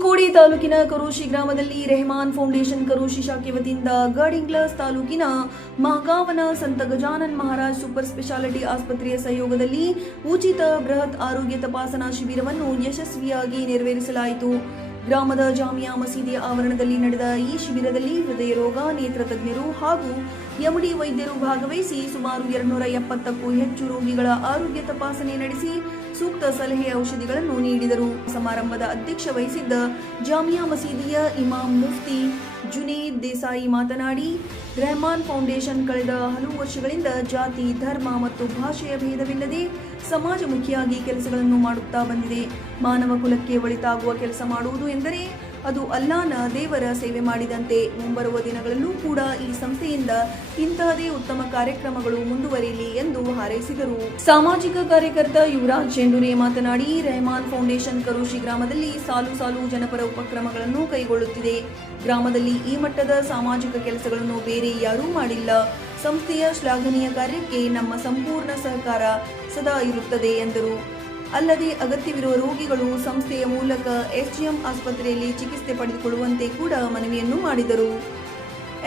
ಚಿಕ್ಕೋಡಿ ತಾಲೂಕಿನ ಕರೋಶಿ ಗ್ರಾಮದಲ್ಲಿ ರೆಹಮಾನ್ ಫೌಂಡೇಶನ್ ಕರೋಶಿ ಶಾಖೆ ವತಿಯಿಂದ ಗಡಿಂಗ್ಲಸ್ ತಾಲೂಕಿನ ಮಹಗಾವನ ಸಂತ ಗಜಾನನ್ ಮಹಾರಾಜ್ ಸೂಪರ್ ಸ್ಪೆಷಾಲಿಟಿ ಆಸ್ಪತ್ರೆಯ ಸಹಯೋಗದಲ್ಲಿ ಉಚಿತ ಬೃಹತ್ ಆರೋಗ್ಯ ತಪಾಸಣಾ ಶಿಬಿರವನ್ನು ಯಶಸ್ವಿಯಾಗಿ ನೆರವೇರಿಸಲಾಯಿತು. ಗ್ರಾಮದ ಜಾಮಿಯಾ ಮಸೀದಿಯ ಆವರಣದಲ್ಲಿ ನಡೆದ ಈ ಶಿಬಿರದಲ್ಲಿ ಹೃದಯ ರೋಗ, ನೇತ್ರ ತಜ್ಞರು ಹಾಗೂ ಎಂಡಿ ವೈದ್ಯರು ಭಾಗವಹಿಸಿ ಸುಮಾರು 270ಕ್ಕೂ ಹೆಚ್ಚು ರೋಗಿಗಳ ಆರೋಗ್ಯ ತಪಾಸಣೆ ನಡೆಸಿ ಸೂಕ್ತ ಸಲಹೆ ಔಷಧಿಗಳನ್ನು ನೀಡಿದರು. ಸಮಾರಂಭದ ಅಧ್ಯಕ್ಷ ವಹಿಸಿದ್ದ ಜಾಮಿಯಾ ಮಸೀದಿಯ ಇಮಾಮ್ ಮುಫ್ತಿ ಜುನೇದ್ ದೇಸಾಯಿ ಮಾತನಾಡಿ, ರೆಹಮಾನ್ ಫೌಂಡೇಶನ್ ಕಳೆದ ಹಲವು ವರ್ಷಗಳಿಂದ ಜಾತಿ, ಧರ್ಮ ಮತ್ತು ಭಾಷೆಯ ಭೇದವಿಲ್ಲದೆ ಸಮಾಜಮುಖಿಯಾಗಿ ಕೆಲಸಗಳನ್ನು ಮಾಡುತ್ತಾ ಬಂದಿದೆ. ಮಾನವ ಕುಲಕ್ಕೆ ಒಳಿತಾಗುವ ಕೆಲಸ ಮಾಡುವುದು ಎಂದರೆ ಅದು ಅಲ್ಲಾಹನ ದೇವರ ಸೇವೆ ಮಾಡಿದಂತೆ. ಮುಂಬರುವ ದಿನಗಳಲ್ಲೂ ಕೂಡ ಈ ಸಂಸ್ಥೆಯಿಂದ ಇಂತಹದೇ ಉತ್ತಮ ಕಾರ್ಯಕ್ರಮಗಳು ಮುಂದುವರಿಯಲಿ ಎಂದು ಹಾರೈಸಿದರು. ಸಾಮಾಜಿಕ ಕಾರ್ಯಕರ್ತ ಯುವರಾಜ್ ಚೆಂಡುರೆ ಮಾತನಾಡಿ, ರೆಹಮಾನ್ ಫೌಂಡೇಶನ್ ಕರೋಶಿ ಗ್ರಾಮದಲ್ಲಿ ಸಾಲು ಸಾಲು ಜನಪರ ಉಪಕ್ರಮಗಳನ್ನು ಕೈಗೊಳ್ಳುತ್ತಿದೆ. ಗ್ರಾಮದಲ್ಲಿ ಈ ಮಟ್ಟದ ಸಾಮಾಜಿಕ ಕೆಲಸಗಳನ್ನು ಬೇರೆ ಯಾರೂ ಮಾಡಿಲ್ಲ. ಸಂಸ್ಥೆಯ ಶ್ಲಾಘನೀಯ ಕಾರ್ಯಕ್ಕೆ ನಮ್ಮ ಸಂಪೂರ್ಣ ಸಹಕಾರ ಸದಾ ಇರುತ್ತದೆ ಎಂದರು. ಅಲ್ಲದೆ ಅಗತ್ಯವಿರುವ ರೋಗಿಗಳು ಸಂಸ್ಥೆಯ ಮೂಲಕ ಎಸ್ಜಿಎಂ ಆಸ್ಪತ್ರೆಯಲ್ಲಿ ಚಿಕಿತ್ಸೆ ಪಡೆದುಕೊಳ್ಳುವಂತೆ ಕೂಡ ಮನವಿಯನ್ನು ಮಾಡಿದರು.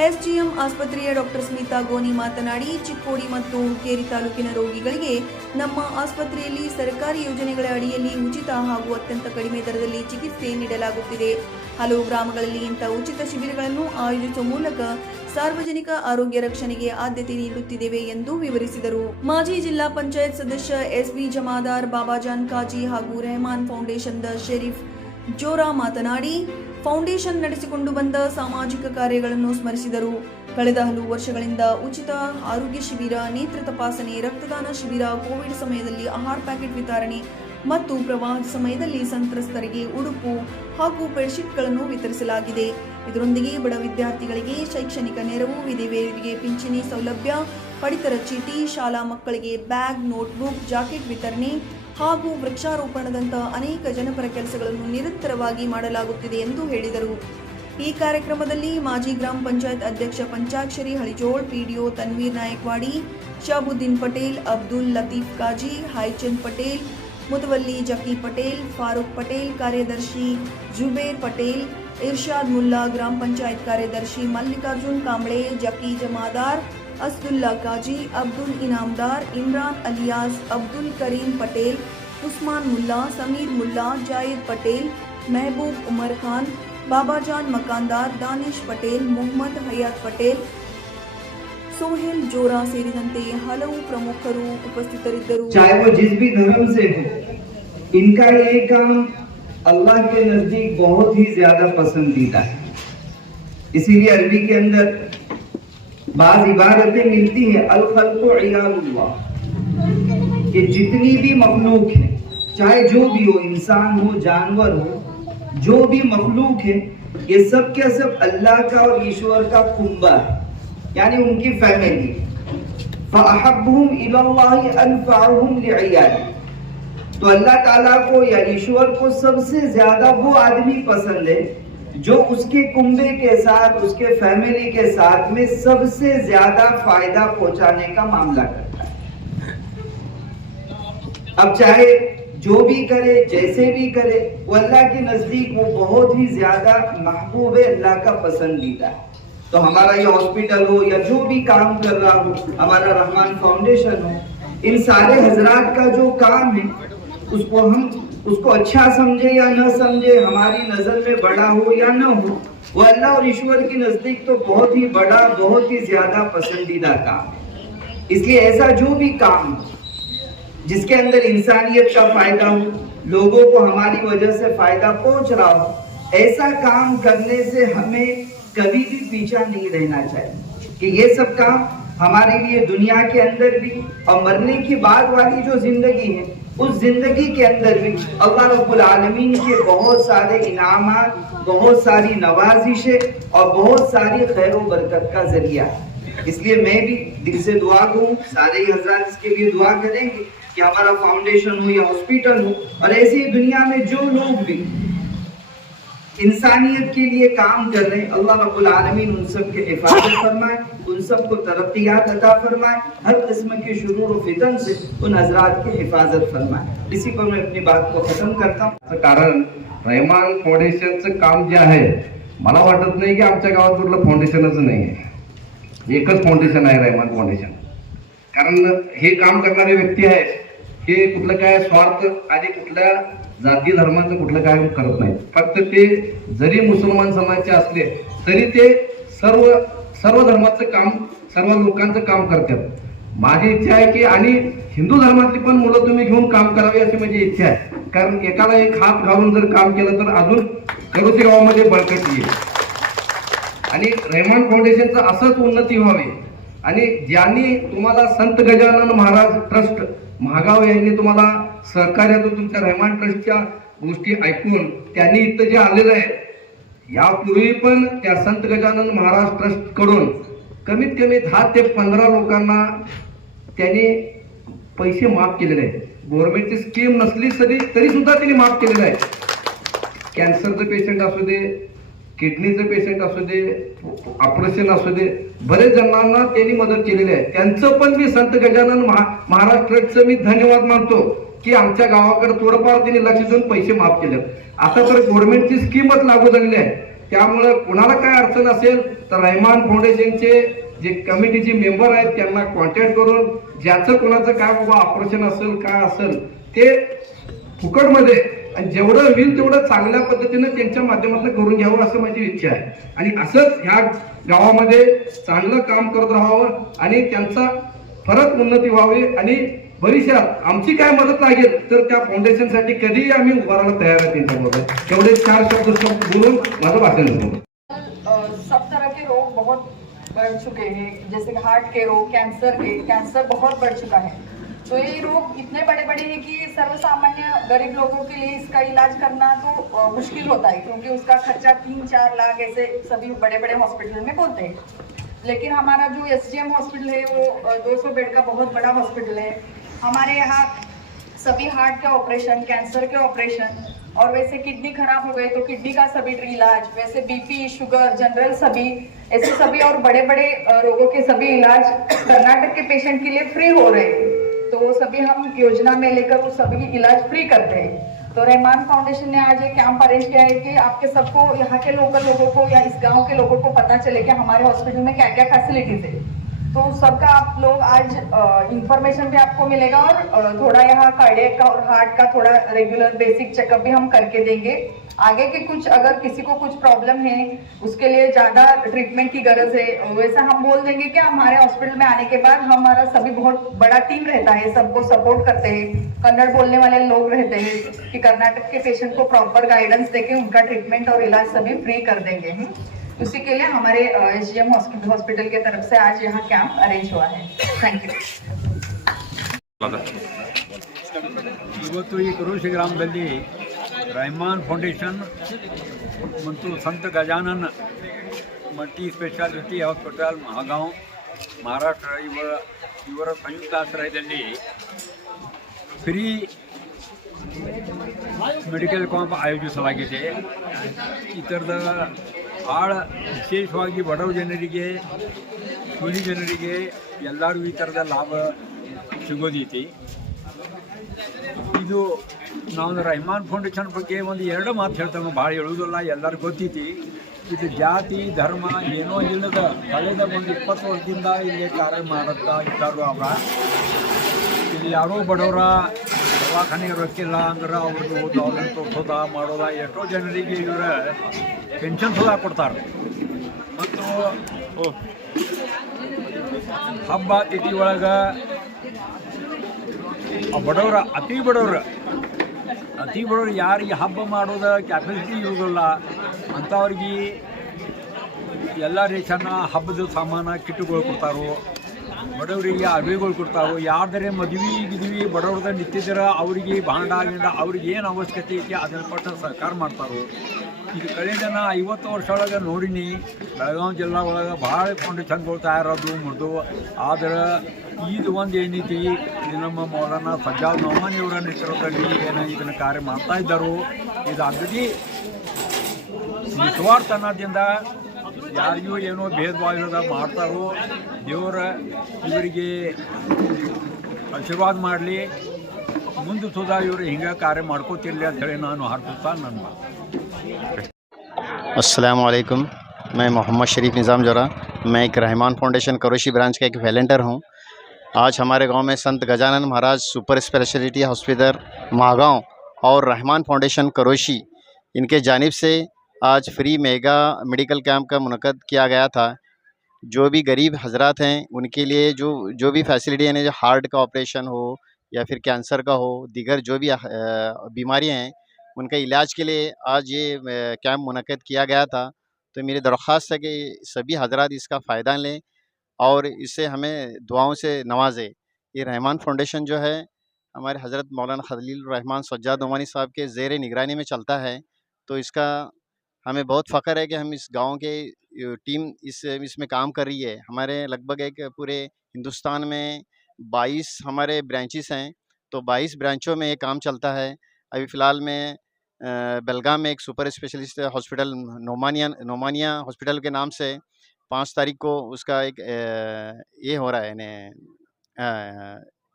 ಎಸ್ಜಿಎಂ ಆಸ್ಪತ್ರೆಯ ಡಾಕ್ಟರ್ ಸ್ಮಿತಾ ಗೋನಿ ಮಾತನಾಡಿ, ಚಿಕ್ಕೋಡಿ ಮತ್ತು ಹುಕ್ಕೇರಿ ತಾಲೂಕಿನ ರೋಗಿಗಳಿಗೆ ನಮ್ಮ ಆಸ್ಪತ್ರೆಯಲ್ಲಿ ಸರ್ಕಾರಿ ಯೋಜನೆಗಳ ಅಡಿಯಲ್ಲಿ ಉಚಿತ ಹಾಗೂ ಅತ್ಯಂತ ಕಡಿಮೆ ದರದಲ್ಲಿ ಚಿಕಿತ್ಸೆ ನೀಡಲಾಗುತ್ತಿದೆ. ಹಲವು ಗ್ರಾಮಗಳಲ್ಲಿ ಇಂಥ ಉಚಿತ ಶಿಬಿರಗಳನ್ನು ಆಯೋಜಿಸುವ ಮೂಲಕ ಸಾರ್ವಜನಿಕ ಆರೋಗ್ಯ ರಕ್ಷಣೆಗೆ ಆದ್ಯತೆ ನೀಡುತ್ತಿದ್ದೇವೆ ಎಂದು ವಿವರಿಸಿದರು. ಮಾಜಿ ಜಿಲ್ಲಾ ಪಂಚಾಯತ್ ಸದಸ್ಯ ಎಸ್ಬಿ ಜಮಾದಾರ್, ಬಾಬಾಜಾನ್ ಕಾಜಿ ಹಾಗೂ ರೆಹಮಾನ್ ಫೌಂಡೇಶನ್ದ ಶರೀಫ್ ಜೋರಾ ಮಾತನಾಡಿ, ಫೌಂಡೇಶನ್ ನಡೆಸಿಕೊಂಡು ಬಂದ ಸಾಮಾಜಿಕ ಕಾರ್ಯಗಳನ್ನು ಸ್ಮರಿಸಿದರು. ಕಳೆದ ಹಲವು ವರ್ಷಗಳಿಂದ ಉಚಿತ ಆರೋಗ್ಯ ಶಿಬಿರ, ನೇತ್ರ ತಪಾಸಣೆ, ರಕ್ತದಾನ ಶಿಬಿರ, ಕೋವಿಡ್ ಸಮಯದಲ್ಲಿ ಆಹಾರ ಪ್ಯಾಕೆಟ್ ವಿತರಣೆ ಮತ್ತು ಪ್ರವಾಹದ ಸಮಯದಲ್ಲಿ ಸಂತ್ರಸ್ತರಿಗೆ ಉಡುಪು ಹಾಗೂ ಬೆಡ್ಶೀಟ್ಗಳನ್ನು ವಿತರಿಸಲಾಗಿದೆ. ಇದರೊಂದಿಗೆ ಬಡ ವಿದ್ಯಾರ್ಥಿಗಳಿಗೆ ಶೈಕ್ಷಣಿಕ ನೆರವು, ವಿಧವೆಯರಿಗೆ ಪಿಂಚಣಿ ಸೌಲಭ್ಯ, ಪಡಿತರ ಚೀಟಿ, ಶಾಲಾ ಮಕ್ಕಳಿಗೆ ಬ್ಯಾಗ್, ನೋಟ್ಬುಕ್, ಜಾಕೆಟ್ ವಿತರಣೆ ಹಾಗೂ ವೃಕ್ಷಾರೋಪಣದಂತಹ ಅನೇಕ ಜನಪರ ಕೆಲಸಗಳನ್ನು ನಿರಂತರವಾಗಿ ಮಾಡಲಾಗುತ್ತಿದೆ ಎಂದು ಹೇಳಿದರು. ಈ ಕಾರ್ಯಕ್ರಮದಲ್ಲಿ ಮಾಜಿ ಗ್ರಾಮ ಪಂಚಾಯತ್ ಅಧ್ಯಕ್ಷ ಪಂಚಾಕ್ಷರಿ ಹಳಿಜೋಳ್, ಪಿಡಿಒ ತನ್ವೀರ್ ನಾಯಕ್ವಾಡಿ, ಶಾಬುದ್ದೀನ್ ಪಟೇಲ್, ಅಬ್ದುಲ್ ಲತೀಫ್ ಕಾಜಿ, ಹಾಯ್ಚಂದ್ ಪಟೇಲ್, ಮುತವಲ್ಲಿ ಜಕಿ ಪಟೇಲ್, ಫಾರೂಕ್ ಪಟೇಲ್, ಕಾರ್ಯದರ್ಶಿ ಜುಬೇರ್ ಪಟೇಲ್, ಇರ್ಷಾದ್ ಮುಲ್ಲಾ, ಗ್ರಾಮ ಪಂಚಾಯತ್ ಕಾರ್ಯದರ್ಶಿ ಮಲ್ಲಿಕಾರ್ಜುನ್ ಕಾಂಬ್ಳೆ, ಜಕಿ ಜಮಾದಾರ್, ಅಸ್ದುಲ್ಲಾ ಕಾಜಿ, ಅಬ್ದುಲ್ ಇನಾಮದಾರ್, ಇಮ್ರಾನ್ ಅಲಿಯಾಸ್, ಅಬ್ದುಲ್ ಕರೀಂ ಪಟೇಲ್, ಉಸ್ಮಾನ್ ಮುಲ್ಲಾ, ಸಮೀರ್ ಮುಲ್ಲಾ, ಜಾಯದ್ ಪಟೇಲ್, ಮೆಹಬೂಬ್ ಉಮರ್ ಖಾನ್, ಬಾಬಾಜಾನ್ ಮಕಾಂದಾರ್, ದಾನಿಶ್ ಪಟೇಲ್, ಮೊಹಮ್ಮದ್ ಹಯಾತ್ ಪಟೇಲ್, सोहेल जोरा ಸೇರಿದಂತೆ ಹಲವು ಪ್ರಮುಖರು ಉಪಸ್ಥಿತರಿದ್ದರು. चाहे वो जिस भी धर्म से हो, इनका ये काम अल्लाह के नजदीक बहुत ही ज्यादा पसंदीदा है. इसीलिए अरबी के अंदर बाज इबारतें मिलती हैं, अल खल्क़ु इयालुल्लाह, कि जितनी भी मखलूक है, चाहे जो भी हो, इंसान हो, जानवर हो, जो भी मखलूक है, ये सब के सब अल्लाह का और ईश्वर का कुंबा है, यानी उनकी फैमिली. फ़अहब्बुहुम इलल्लाहि अनफ़अहुम लिइयाली. तो अल्लाह ताला को या ईश्वर को सबसे ज्यादा वो आदमी पसंद है जो उसके कुंबे के साथ, उसके फैमिली के साथ में सबसे ज्यादा फायदा पहुंचाने का मामला करता है. अब चाहे जो भी करे, जैसे भी करे, वो अल्लाह के नजदीक वो बहुत ही ज्यादा महबूब है, अल्लाह का पसंदीदा है. तो हमारा ये हॉस्पिटल हो या जो भी काम कर रहा हो, हमारा रहमान फाउंडेशन हो, इन सारे हजरात का जो काम है उसको हम उसको अच्छा समझे या न समझे, हमारी नजर में बड़ा हो या न हो, वो अल्लाह और ईश्वर के नजदीक तो बहुत ही बड़ा, बहुत ही ज्यादा पसंदीदा काम है. इसलिए ऐसा जो भी काम जिसके अंदर इंसानियत का फायदा हो, लोगों को हमारी वजह से फायदा पहुंच रहा हो, ऐसा काम करने से हमें कभी भी पीछा नहीं रहना चाहिए. कि ये सब काम हमारे लिए दुनिया के अंदर भी और मरने के बाद वाली जो जिंदगी है, उस जिंदगी के अंदर भी अल्लाह रब्बुल आलमीन के बहुत सारे इनामात, बहुत सारी नवाजिशें और बहुत सारी खैर व बरकत का जरिया. इसलिए मैं भी दिल से दुआ करूं, सारे हजरात इसके लिए दुआ करेंगे कि हमारा फाउंडेशन हो या हॉस्पिटल हो, और ऐसी दुनिया में जो लोग भी इंसानियत के लिए काम कर रहे हैं। अल्लाह रब्बुल आलमीन उन सब के हिफाजत फरमाए, उन सब को तरक्कियात अता फरमाए, हर किस्म के शुरूर व फितन से उन हजरात की हिफाजत फरमाए। इसी पर मैं अपनी बात को खत्म करता हूँ। कारण रहमान फाउंडेशनचं काम जे आहे, मला वाटत नाही की आमच्या गावात कुठलं फाउंडेशनच नाही आहे. एकच फाउंडेशन आहे रहमान फाउंडेशन. कारण हे काम करणारे व्यक्ती आहेत, हे कुठलं काय स्वार्थ आणि कुठल्या जाती धर्माचं कुठलं काय करत नाही. फक्त ते जरी मुसलमान समाजाचे असले तरी ते सर्व धर्माचं काम, सर्व लोकांचं काम करतात. माझी इच्छा आहे की आणि हिंदू धर्मातली पण मुलं तुम्ही घेऊन काम करावे अशी माझी इच्छा आहे. कारण एकाला एक हात घालून जर काम केलं तर अजून करोशी गावामध्ये बळकट येईल आणि रहमान फाउंडेशनचं असंच उन्नती व्हावी. आणि ज्यांनी तुम्हाला संत गजानन महाराज ट्रस्ट महागाव यांनी तुम्हाला सहकार्यातून तुमच्या रहमान ट्रस्टच्या गोष्टी ऐकून त्यांनी इथं जे आलेलं आहे, यापूर्वी पण त्या संत गजानन महाराज ट्रस्ट कडून कमीत कमी 10 ते 15 लोकांना त्यांनी पैसे माफ केलेले आहेत. गव्हर्नमेंटची स्कीम नसली तरी सुद्धा त्यांनी माफ केलेलं आहे. कॅन्सरचं पेशंट असू दे, किडनीचं पेशंट असू दे, ऑपरेशन असू दे, बरेच जणांना त्यांनी मदत केलेली आहे. त्यांचं पण मी संत गजानन महाराज ट्रस्टचं मी धन्यवाद मानतो की आमच्या गावाकडे थोडंफार त्यांनी लक्ष देऊन पैसे माफ केले. आता तर गव्हर्नमेंटची स्कीमच लागू झालेली आहे. त्यामुळे कोणाला काय अडचण असेल तर रहमान फाउंडेशनचे जे कमिटीचे मेंबर आहेत त्यांना कॉन्टॅक्ट करून ज्याचं कोणाचं काय बाबा ऑपरेशन असेल काय असेल ते फुकटमध्ये आणि जेवढं होईल तेवढं चांगल्या पद्धतीनं त्यांच्या माध्यमातून करून घ्यावं असं माझी इच्छा आहे. आणि असंच ह्या गावामध्ये चांगलं काम करत राहावं आणि त्यांचा परत उन्नती व्हावी. आणि भविष्यात आमची काय मदत लागेल तर त्या फाउंडेशनसाठी कधीही आम्ही उभारायला तयार आहे त्यांच्याबरोबर. तेवढे 4 शब्द बोलून माझं भाषण देतो. सब तरह के रोग बहुत बढ़ चुके हैं, जैसे कि हार्ट के रोग, कैंसर बहुत बढ़ चुका है. तो ये रोग इतने बड़े बड़े हैं कि सर्वसामान्य गरीब लोगों के लिए इसका इलाज करना तो मुश्किल होता है, क्योंकि उसका खर्चा 3-4 लाख ऐसे सभी बड़े बड़े हॉस्पिटल में बोलते हैं. लेकिन हमारा जो SGM हॉस्पिटल है वो 200 बेड का बहुत बड़ा हॉस्पिटल है. हमारे यहाँ सभी हार्ट का ऑपरेशन, कैंसर के ऑपरेशन, और वैसे किडनी खराब हो गए तो किडनी का सभी इलाज, वैसे BP, शुगर, जनरल सभी ऐसे सभी और बड़े बड़े रोगों के सभी इलाज कर्नाटक के पेशेंट के लिए फ्री हो रहे हैं. तो वो सभी हम योजना में लेकर वो सभी इलाज फ्री करते हैं. तो रहमान फाउंडेशन ने आज एक कैंप अरेंज किया है कि आपके सबको, यहाँ के लोकल लोगों को या इस गांव के लोगों को पता चले कि हमारे हॉस्पिटल में क्या क्या फैसिलिटीज है. तो सबका आप लोग आज इंफॉर्मेशन भी आपको मिलेगा और थोड़ा यहाँ कार्डियक का और हार्ट का थोड़ा रेगुलर बेसिक चेकअप भी हम करके देंगे. आगे के कुछ अगर किसी को कुछ प्रॉब्लम है, उसके लिए ज़्यादा ट्रीटमेंट की गरज है, वैसा हम बोल देंगे कि हमारे हॉस्पिटल में आने के बाद हमारा सभी बहुत बड़ा टीम रहता है, सबको सपोर्ट करते हैं. कन्नड़ बोलने वाले लोग रहते हैं कि कर्नाटक के पेशेंट को प्रॉपर गाइडेंस देके उनका ट्रीटमेंट और इलाज सभी फ्री कर देंगे. उसी के लिए हमारे SGM हॉस्पिटल के तरफ से आज यहाँ कैंप अरेंज हुआ है. Thank you. ಇವತ್ತು ಈ ಕರೋಶಿ ಗ್ರಾಮದಲ್ಲಿ रहमान ಫೌಂಡೇಶನ್ ಮತ್ತು Sant Gajanan multi speciality hospital Mahagaon Maharashtra ಇವರ ಸಂಯುಕ್ತ ಆಶ್ರಯದಲ್ಲಿ ಫ್ರೀ ಮೆಡಿಕಲ್ ಕ್ಯಾಂಪ್ ಆಯೋಜಿಸಲಾಗಿದೆ. ಈ ಥರದ ಭಾಳ ವಿಶೇಷವಾಗಿ ಬಡವ ಜನರಿಗೆ, ಕೂಲಿ ಜನರಿಗೆ ಎಲ್ಲರಿಗೂ ಈ ಥರದ ಲಾಭ ಸಿಗೋದೈತಿ. ಇದು ನಾವು रहमान ಫೌಂಡೇಶನ್ ಬಗ್ಗೆ ಒಂದು 2 ಮಾತು ಹೇಳ್ತೇವೆ, ಭಾಳ ಹೇಳೋದಿಲ್ಲ, ಎಲ್ಲರಿಗೂ ಗೊತ್ತೈತಿ. ಇದು ಜಾತಿ ಧರ್ಮ ಏನೋ ಇಲ್ಲದ ಕಳೆದ ಒಂದು 20 ವರ್ಷದಿಂದ ಇಲ್ಲಿ ಕಾರ್ಯ ಮಾಡುತ್ತಾ ಇದ್ದಾರು. ಇಲ್ಲಿ ಯಾರೋ ಬಡವರ ದವಾಖಾನೆಗೆ ರೊಕ್ಕಿಲ್ಲ ಅಂದ್ರೆ ಅವ್ರಿಗೆ ಅವ್ರನ್ನ ತೋರಿಸೋದ ಮಾಡೋದ. ಎಷ್ಟೋ ಜನರಿಗೆ ಇವರ ಪೆನ್ಷನ್ ಸುಧಾ ಕೊಡ್ತಾರೆ. ಮತ್ತು ಹಬ್ಬ ತಿಥಿ ಒಳಗೆ ಬಡವರ ಅತಿ ಬಡವರು ಯಾರಿಗೆ ಹಬ್ಬ ಮಾಡೋದ ಕ್ಯಾಪಸಿಟಿ ಇರೋದಿಲ್ಲ ಅಂಥವ್ರಿಗೆ ಎಲ್ಲ ರೇಷನ್ನ ಹಬ್ಬದ ಸಾಮಾನು ಕಿಟ್ಟುಗಳು ಕೊಡ್ತಾರೋ, ಬಡವರಿಗೆ ಅರಿವೆಗಳು ಕೊಡ್ತಾರೋ. ಯಾರ್ದರೆ ಮದುವೆ ಬಡವ್ರದ ನಿಂತಿದ್ದರ ಅವರಿಗೆ ಭಾಂಡ ಅವ್ರಿಗೆ ಏನು ಅವಶ್ಯಕತೆ ಐತಿ ಅದನ್ನು ಕೊಟ್ಟು ಸಹಕಾರ ಮಾಡ್ತಾರೋ. ಇದು ಕಳೆದ 50 ವರ್ಷ ಒಳಗೆ ನೋಡಿನಿ ಬೆಳಗಾವಿ ಜಿಲ್ಲಾ ಒಳಗೆ ಭಾಳ ಫೌಂಡೇಶನ್ಗಳು ತಯಾರಾದವು ಮುರಿದು. ಆದ್ರೆ ಇದು ಒಂದು ಏನೈತಿ, ಇದು ನಮ್ಮ ಮೌಲಾನಾ ಸಜ್ಜಾದ್ ನೌಮಾನಿಯವರ ನೇತೃತ್ವದಲ್ಲಿ ಏನು ಇದನ್ನು ಕಾರ್ಯ ಮಾಡ್ತಾ ಇದ್ದರು. ಇದು ಅಗದಿ ನಿಸ್ವಾರ್ಥನದಿಂದ ಯಾರಿಗೂ ಏನೋ ಭೇದ ಭಾವ ಮಾಡ್ತಾರೋ ದೇವರ ಇವರಿಗೆ ಆಶೀರ್ವಾದ ಮಾಡಲಿ, ಮುಂದೆ ಸುಧಾ ಇವರು ಹಿಂಗೆ ಕಾರ್ಯ ಮಾಡ್ಕೋತಿರ್ಲಿ ಅಂಥೇಳಿ ನಾನು ಹಾರ್ಕೊತಾ ನನ್ನ ಮಾತು. अस्सलाम वालेकुम, मैं मोहम्मद शरीफ निज़ाम जोरा, मैं एक रहमान फाउंडेशन करोशी ब्रांच का एक वॉलंटियर हूँ। आज हमारे गांव में संत Gajanan Maharaj super speciality hospital Mahagaon और रहमान फाउंडेशन करोशी इनके जानिब से आज फ्री मेगा मेडिकल कैंप का मुनक़द किया गया था। जो भी गरीब हजरात हैं उनके लिए जो भी फैसिलिटी है, जो हार्ट का ऑपरेशन हो या फिर कैंसर का हो, दीगर जो भी बीमारियाँ हैं उनके इलाज के लिए आज ये कैंप मुनक़द किया गया था। तो मेरी दरख्वास्त है कि सभी हजरात इसका फ़ायदा लें और इससे हमें दुआओं से नवाजें। ये रहमान फाउंडेशन जो है हमारे हज़रत मौलाना खलील रहमान सज्जाद नोमानी साहब के ज़ेर निगरानी में चलता है। तो इसका हमें बहुत फ़ख्र है कि हम इस गांव के टीम इसमें काम कर रही है। हमारे लगभग एक पूरे हिंदुस्तान में 22 हमारे ब्रांचेस हैं, तो 22 ब्रांचों में ये काम चलता है। अभी फ़िलहाल में बेलगाम में एक सुपर स्पेशलिस्ट हॉस्पिटल नोमानिया हॉस्पिटल के नाम से 5 तारीख को उसका एक ये हो रहा है,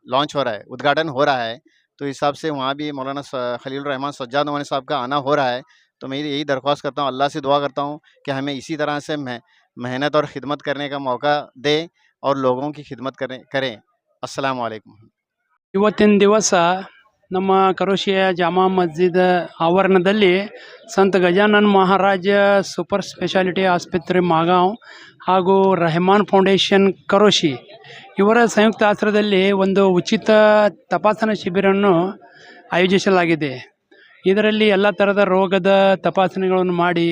लॉन्च हो रहा है, उद्घाटन हो रहा है। तो इस हिसाब से वहाँ भी मौलाना खलील रहमान सज्जाद नोमानी साहब का आना हो रहा है। तो मैं यही दरख्वास्त करता हूँ, अल्लाह से दुआ करता हूँ कि हमें इसी तरह से मेहनत और ख़िदमत करने का मौका दे और लोगों की खिदमत करें। अस्सलामु अलैकुम। ಇವತ್ತಿನ ದಿವಸ ನಮ್ಮ ಕರೋಶಿಯ ಜಾಮಾ ಮಸ್ಜಿದ್ ಆವರಣದಲ್ಲಿ ಸಂತ ಗಜಾನನ್ ಮಹಾರಾಜ ಸೂಪರ್ ಸ್ಪೆಷಾಲಿಟಿ ಆಸ್ಪತ್ರೆ ಮಾಗಾಂವ್ ಹಾಗೂ ರೆಹಮಾನ್ ಫೌಂಡೇಶನ್ ಕರೋಶಿ ಇವರ ಸಂಯುಕ್ತ ಆಶ್ರಯದಲ್ಲಿ ಒಂದು ಉಚಿತ ತಪಾಸಣಾ ಶಿಬಿರವನ್ನು ಆಯೋಜಿಸಲಾಗಿದೆ. ಇದರಲ್ಲಿ ಎಲ್ಲ ಥರದ ರೋಗದ ತಪಾಸಣೆಗಳನ್ನು ಮಾಡಿ,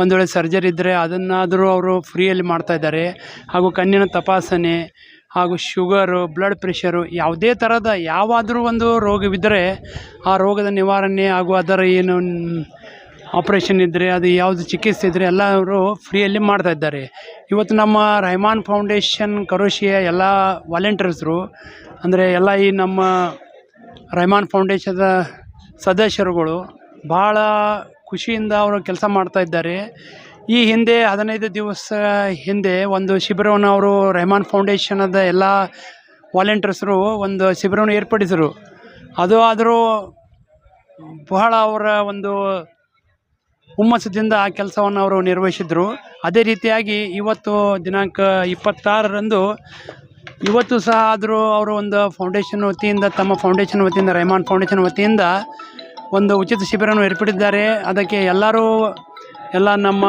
ಒಂದು ವೇಳೆ ಸರ್ಜರಿ ಇದ್ದರೆ ಅದನ್ನಾದರೂ ಅವರು ಫ್ರೀಯಲ್ಲಿ ಮಾಡ್ತಾಯಿದ್ದಾರೆ. ಹಾಗೂ ಕಣ್ಣಿನ ತಪಾಸಣೆ ಹಾಗೂ ಶುಗರು, ಬ್ಲಡ್ ಪ್ರೆಷರು, ಯಾವುದೇ ಥರದ ಯಾವಾದರೂ ಒಂದು ರೋಗವಿದ್ದರೆ ಆ ರೋಗದ ನಿವಾರಣೆ ಹಾಗೂ ಅದರ ಏನು ಆಪ್ರೇಷನ್ ಇದ್ದರೆ, ಅದು ಯಾವುದು ಚಿಕಿತ್ಸೆ ಇದ್ದರೆ ಎಲ್ಲ ಅವರು ಫ್ರೀಯಲ್ಲಿ ಮಾಡ್ತಾಯಿದ್ದಾರೆ. ಇವತ್ತು ನಮ್ಮ ರೆಹಮಾನ್ ಫೌಂಡೇಶನ್ ಕರೋಶಿಯ ಎಲ್ಲ ವಾಲಂಟಿಯರ್ಸ್ರು, ಅಂದರೆ ಎಲ್ಲ ಈ ನಮ್ಮ ರೆಹಮಾನ್ ಫೌಂಡೇಶನ್ದ ಸದಸ್ಯರುಗಳು ಭಾಳ ಖುಷಿಯಿಂದ ಅವರು ಕೆಲಸ ಮಾಡ್ತಾಯಿದ್ದಾರೆ. ಈ ಹಿಂದೆ 15 ದಿವಸ ಹಿಂದೆ ಒಂದು ಶಿಬಿರವನ್ನು ಅವರು ರೆಹಮಾನ್ ಫೌಂಡೇಶನದ ಎಲ್ಲ ವಾಲಂಟಿಯರ್ಸರು ಒಂದು ಶಿಬಿರವನ್ನು ಏರ್ಪಡಿಸಿದರು. ಅದು ಆದರೂ ಬಹಳ ಅವರ ಒಂದು ಹುಮ್ಮಸ್ಸಿನಿಂದ ಆ ಕೆಲಸವನ್ನು ಅವರು ನಿರ್ವಹಿಸಿದರು. ಅದೇ ರೀತಿಯಾಗಿ ಇವತ್ತು ದಿನಾಂಕ 26ರಂದು ಇವತ್ತು ಸಹ ಆದರೂ ಅವರು ಒಂದು ಫೌಂಡೇಶನ್ ವತಿಯಿಂದ, ತಮ್ಮ ಫೌಂಡೇಶನ್ ವತಿಯಿಂದ, ರೆಹಮಾನ್ ಫೌಂಡೇಶನ್ ವತಿಯಿಂದ ಒಂದು ಉಚಿತ ಶಿಬಿರವನ್ನು ಏರ್ಪಡಿಸಿದ್ದಾರೆ. ಅದಕ್ಕೆ ಎಲ್ಲ ನಮ್ಮ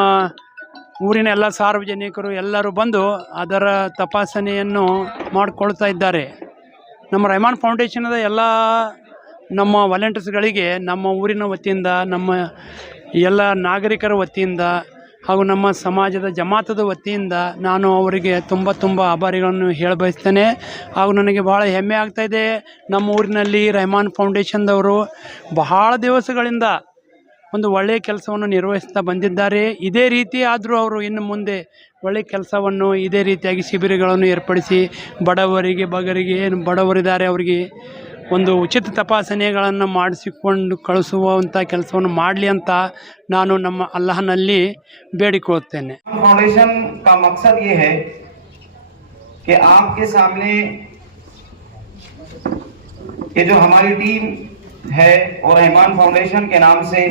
ಊರಿನ ಎಲ್ಲ ಸಾರ್ವಜನಿಕರು ಎಲ್ಲರೂ ಬಂದು ಅದರ ತಪಾಸಣೆಯನ್ನು ಮಾಡಿಕೊಳ್ತಾ ಇದ್ದಾರೆ. ನಮ್ಮ ರೆಹಮಾನ್ ಫೌಂಡೇಶನದ ಎಲ್ಲ ನಮ್ಮ ವಾಲಂಟಿಯರ್ಸ್ಗಳಿಗೆ ನಮ್ಮ ಊರಿನ ವತಿಯಿಂದ, ನಮ್ಮ ಎಲ್ಲ ನಾಗರಿಕರ ವತಿಯಿಂದ ಹಾಗೂ ನಮ್ಮ ಸಮಾಜದ ಜಮಾತದ ವತಿಯಿಂದ ನಾನು ಅವರಿಗೆ ತುಂಬ ಆಭಾರಿಗಳನ್ನು ಹೇಳಬಯಸ್ತೇನೆ. ಹಾಗೂ ನನಗೆ ಭಾಳ ಹೆಮ್ಮೆ ಆಗ್ತಾಯಿದೆ. ನಮ್ಮ ಊರಿನಲ್ಲಿ ರೆಹಮಾನ್ ಫೌಂಡೇಶನ್ದವರು ಬಹಳ ದಿವಸಗಳಿಂದ ಒಂದು ಒಳ್ಳೆಯ ಕೆಲಸವನ್ನು ನಿರ್ವಹಿಸ್ತಾ ಬಂದಿದ್ದಾರೆ. ಇದೇ ರೀತಿ ಆದರೂ ಅವರು ಇನ್ನು ಮುಂದೆ ಒಳ್ಳೆಯ ಕೆಲಸವನ್ನು ಇದೇ ರೀತಿಯಾಗಿ ಶಿಬಿರಗಳನ್ನು ಏರ್ಪಡಿಸಿ ಬಡವರಿಗೆ, ಏನು ಬಡವರಿದ್ದಾರೆ ಅವರಿಗೆ ಒಂದು ಉಚಿತ ತಪಾಸಣೆಗಳನ್ನು ಮಾಡಿಸಿಕೊಂಡು ಕಳಿಸುವಂಥ ಕೆಲಸವನ್ನು ಮಾಡಲಿ ಅಂತ ನಾನು ನಮ್ಮ ಅಲ್ಲಾಹನಲ್ಲಿ ಬೇಡಿಕೊಳ್ಳುತ್ತೇನೆ. फाउंडेशन का मकसद ये है कि आपके सामने ये जो हमारी टीम है और रहमान फाउंडेशन के नाम से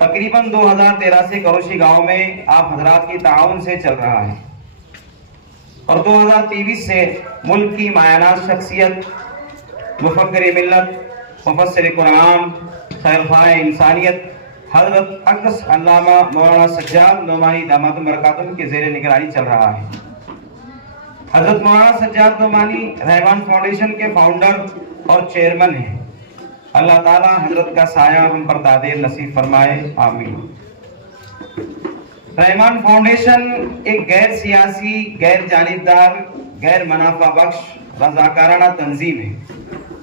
तकरीबन 2013 से करोशी गांव में आप हजरात की ताउन से चल रहा है और 2023 से मुल्क की मायानाज शख्सियत, मुफक्किर मिल्लत, मुफस्सिर कुरान, खैरखाए इंसानियत हजरत अक्स अल्लामा मौलाना सज्जाद नोमानी दामाद बरकातुहू के ज़ेरे निगरानी चल रहा है। हजरत मौलाना सज्जाद नोमानी रहमान फाउंडेशन के फाउंडर और चेयरमैन हैं। अल्लाह ताला हजरत का साया हम पर दादेर नसीब फरमाए, आमीन। रहमान फाउंडेशन एक गैर सियासी, गैर जानिबदार, गैर मुनाफा बख्श रज़ाकाराना तंजीम है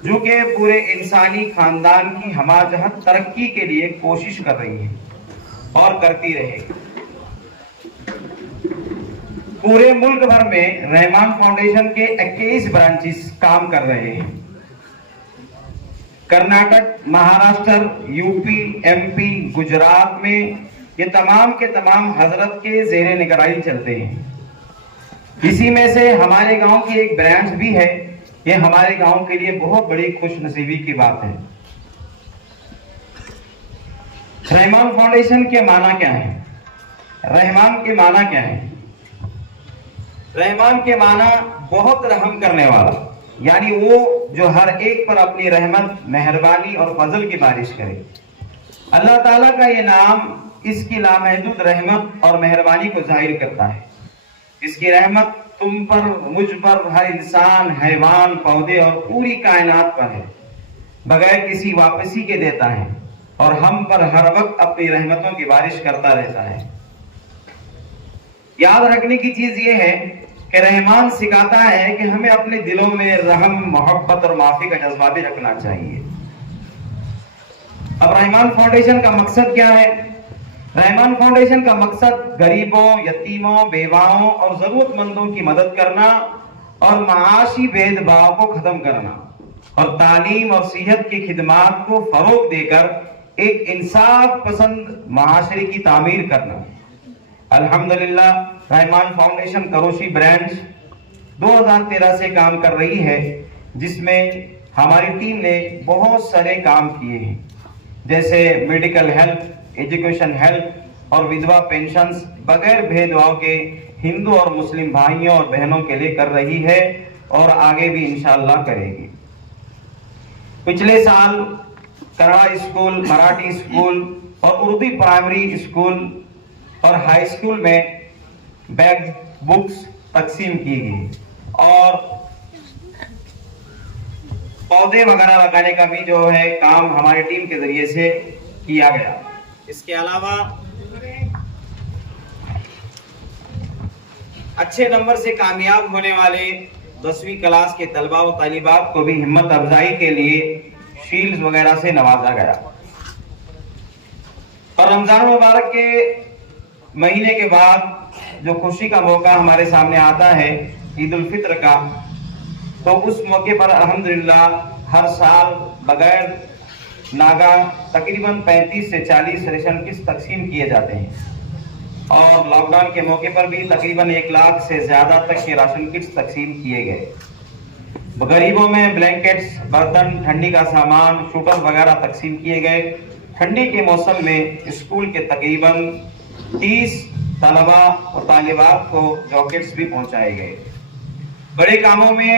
जो कि पूरे इंसानी खानदान की हमाजहत तरक्की के लिए कोशिश कर रही है और करती रहेगी। पूरे मुल्क भर में रहमान फाउंडेशन के 21 ब्रांचेस काम कर रहे हैं। कर्नाटक, महाराष्ट्र, यूपी, एमपी, गुजरात में ये तमाम के तमाम हजरत के ज़ेरे निगरानी चलते हैं। इसी में से हमारे गांव की एक ब्रांच भी है। ये हमारे गांव के लिए बहुत बड़ी खुश नसीबी की बात है। रहमान फाउंडेशन के माना क्या है? रहमान के माना क्या है? रहमान के माना बहुत रहम करने वाला, यानी वो जो हर एक पर अपनी रहमत, मेहरबानी और फजल की बारिश करे। अल्लाह ताला का ये नाम इसकी लामहदूद रहमत और मेहरबानी को जाहिर करता है। इसकी रहमत तुम पर, मुझ पर, हर इंसान, हैवान, पौधे और पूरी कायनात पर है, बगैर किसी वापसी के देता है और हम पर हर वक्त अपनी रहमतों की बारिश करता रहता है। याद रखने की चीज ये है कि रहमान सिखाता है कि हमें अपने दिलों में रहम, मोहब्बत और माफी का जज्बा भी रखना चाहिए। अब रहमान फाउंडेशन का मकसद क्या है? रहमान फाउंडेशन का मकसद गरीबों, यतीमों, बेवाओं और जरूरतमंदों की मदद करना और माशी भेदभाव को खत्म करना और तालीम और सेहत की खिदमात को फरोग देकर एक इंसाफ पसंद माशरे की तामीर करना। अल्हम्दुलिल्लाह रहमान फाउंडेशन करोशी ब्रांच 2013 से काम कर रही है, जिसमें हमारी टीम ने बहुत सारे काम किए हैं, जैसे मेडिकल हेल्प, एजुकेशन हेल्प और विधवा पेंशन्स बगैर भेदभाव के हिंदू और मुस्लिम भाइयों और बहनों के लिए कर रही है और आगे भी इंशाअल्लाह करेगी। पिछले साल कन्नड़ा स्कूल, मराठी स्कूल और उर्दू प्राइमरी स्कूल और हाई स्कूल में बैग, बुक्स तकसीम की गई और पौधे वगैरह लगाने का भी जो है काम हमारी टीम के जरिए से किया गया। इसके अलावा अच्छे नंबर से कामयाब होने वाले 10वीं क्लास के तलबा व तालिबात को भी हिम्मत अफजाई के लिए शील्ड्स वगैरह से नवाजा गया। और रमजान मुबारक के महीने के बाद जो खुशी का मौका हमारे सामने आता है ईद उल फित्र का, तो उस मौके पर अल्हम्दुलिल्लाह हर साल बगैर नागा तकरीबन 35 से 40 रेशन किट्स तकसीम किए जाते हैं और लॉकडाउन के मौके पर भी तकरीबन 1 लाख से ज्यादा तक के राशन किट्स तकसीम किए गए। गरीबों में ब्लैंकेट्स, बर्तन, ठंडी का सामान, शूटर वगैरह तकसीम किए गए। ठंडी के मौसम में स्कूल के तकरीबन 30 तलबा और तालिबात को जॉकेट्स भी पहुंचाए गए। बड़े कामों में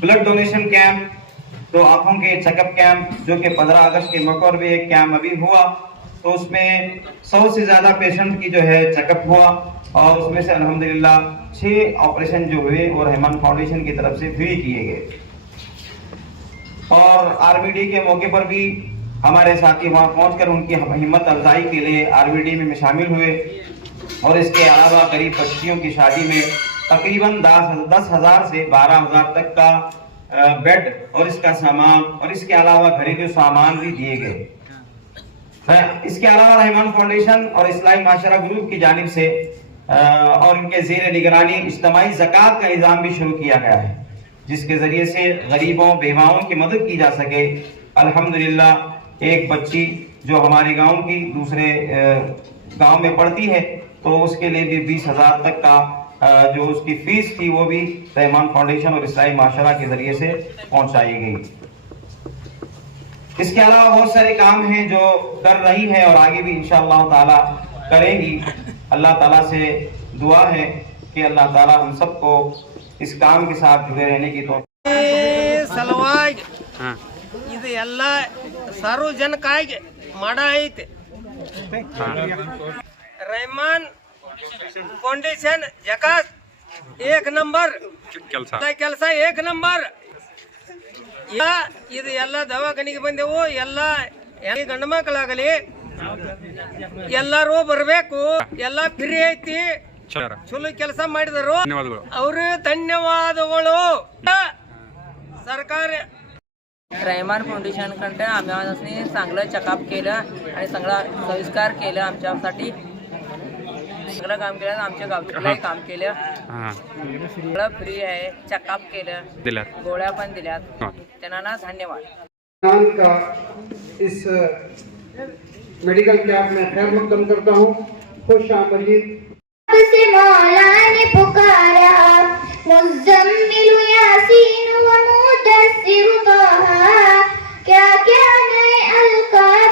ब्लड डोनेशन कैंप, तो आंखों के चेकअप कैंप, जो कि 15 अगस्त के मौके पर भी एक कैंप अभी हुआ, तो उसमें 100 से ज्यादा पेशेंट की जो है चेकअप हुआ और उसमें से अल्हम्दुलिल्लाह 6 ऑपरेशन जो हुए वो रहमान फाउंडेशन की तरफ से फ्री किए गए। और आरबीडी के मौके पर भी हमारे साथी वहां पहुंचकर उनकी हिम्मत अफजाई के लिए आरबीडी में शामिल हुए। और इसके अलावा गरीब बच्चियों की शादी में तकरीबन 10,000 से 12,000 तक का बेड और इसका सामान और इसके अलावा घरेलू सामान भी दिए गए। इसके अलावा रहमान फाउंडेशन और इस्लामी माशरा ग्रुप की जानिब से और इनके ज़ेर निगरानी इज्तिमाई ज़कात का निज़ाम भी शुरू किया गया है, जिसके ज़रिए से गरीबों, बेवाओं की मदद की जा सके। अल्हम्दुलिल्लाह एक बच्ची जो हमारे गांव की दूसरे गांव में पढ़ती है, तो उसके लिए भी 20,000 तक का जो उसकी फीस थी वो भी रहमान फाउंडेशन और इस्लामी माशरा के जरिए से पहुंचाई गई। इसके अलावा बहुत सारे काम हैं जो कर रही है और आगे भी इंशाअल्लाह ताला करेगी। अल्लाह ताला से दुआ है कि अल्लाह ताला हम सबको इस काम के साथ जुड़े रहने की ಸಲುವಾಗಿ ಇದು ಎಲ್ಲ ಸಾರ್ವಜನಿಕವಾಗಿ ಮಾಡೈತೆ। रहमान फाउंडेशन जकात 1 नंबर ಕೆಲಸ 1 ನಂಬರ್। ಇದು ಎಲ್ಲ ದವಾಖಾನೆಗೆ ಬಂದೆವು, ಎಲ್ಲ ಗಂಡು ಮಕ್ಕಳಾಗಲಿ ಎಲ್ಲರೂ ಬರಬೇಕು, ಎಲ್ಲ ಫ್ರೀ ಐತಿ, ಚಲೋ ಕೆಲಸ ಮಾಡಿದರು, ಅವರು ಧನ್ಯವಾದಗಳು। सरकार रहमान फाउंडेशनकडे आम्ही चांगलं चेकअप केलं आणि सगळं सविस्कार केलं, आमच्यासाठी सगळं काम केलं, आमच्या गावचं काम केलं, सगळं फ्री आहे, चेकअप केलं, गोळ्या पण दिल्यात, त्यांना धन्यवाद। का इस मेडिकल कैंप में खैर मकदम करता हूँ। खुश आमदीद। से मौला ने पुकारा, मुज़्ज़म्मिल यासीन व मुदस्सिर तहा, क्या क्या नए अलकार